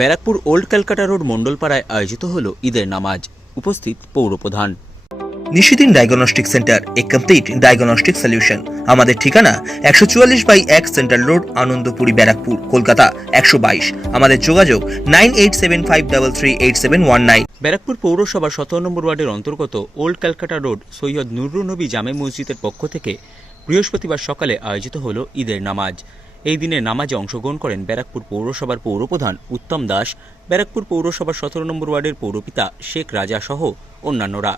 Barrackpore old Calcutta road মণ্ডলপাড়ায় আয়োজিত হল ঈদের নামাজ। উপস্থিত পৌরপ্রধান Nishidin diagnostic centre a complete diagnostic solution. আমাদের ঠিকানা একশো চুয়াল্লিশ বাই এক সেন্ট্রাল রোড আনন্দপুরি ব্যারাকপুর কলকাতা একশো বাইশ। আমাদের যোগাযোগ nine eight seven five double three eight seven one nine. Barrackpore পৌরসভার সতেরো নম্বর ওয়ার্ডের অন্তর্গত old Calcutta road Syed Nurul Nabi জামে মসজিদের পক্ষ থেকে বৃহস্পতিবার সকালে আয়োজিত হল ঈদের নামাজ। এই দিনে নামাজে অংশগ্রহণ করেন ব্যারাকপুর পৌরসভার পৌরপ্রধান উত্তম দাস। ব্যারাকপুর পৌরসভার সতেরো নম্বর ওয়ার্ডের পৌরপিতা শেখ রাজা সহ অন্যান্যরা।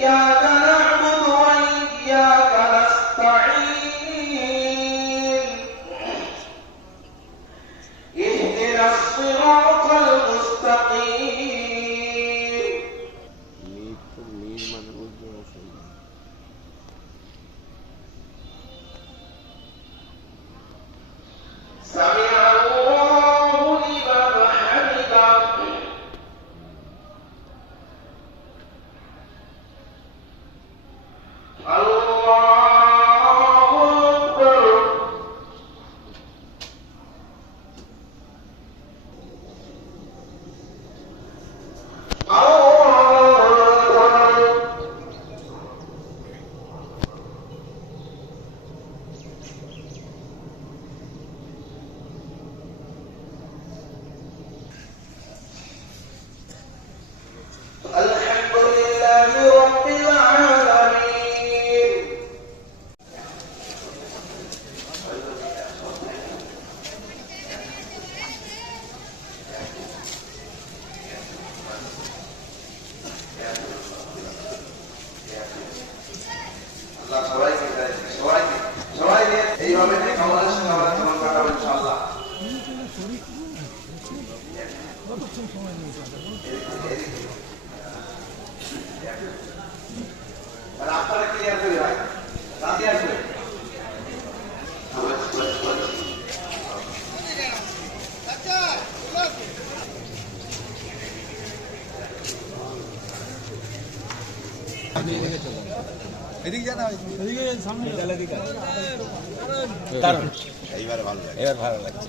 yang এইভাবে আমাদের সঙ্গে আমরা জীবন কাটাবো ইনশাআল্লাহ। আর ক্লিয়ার করে রাখেন। রাতে আসবে এইবার ভালো লাগছে এবার ভালো লাগছে।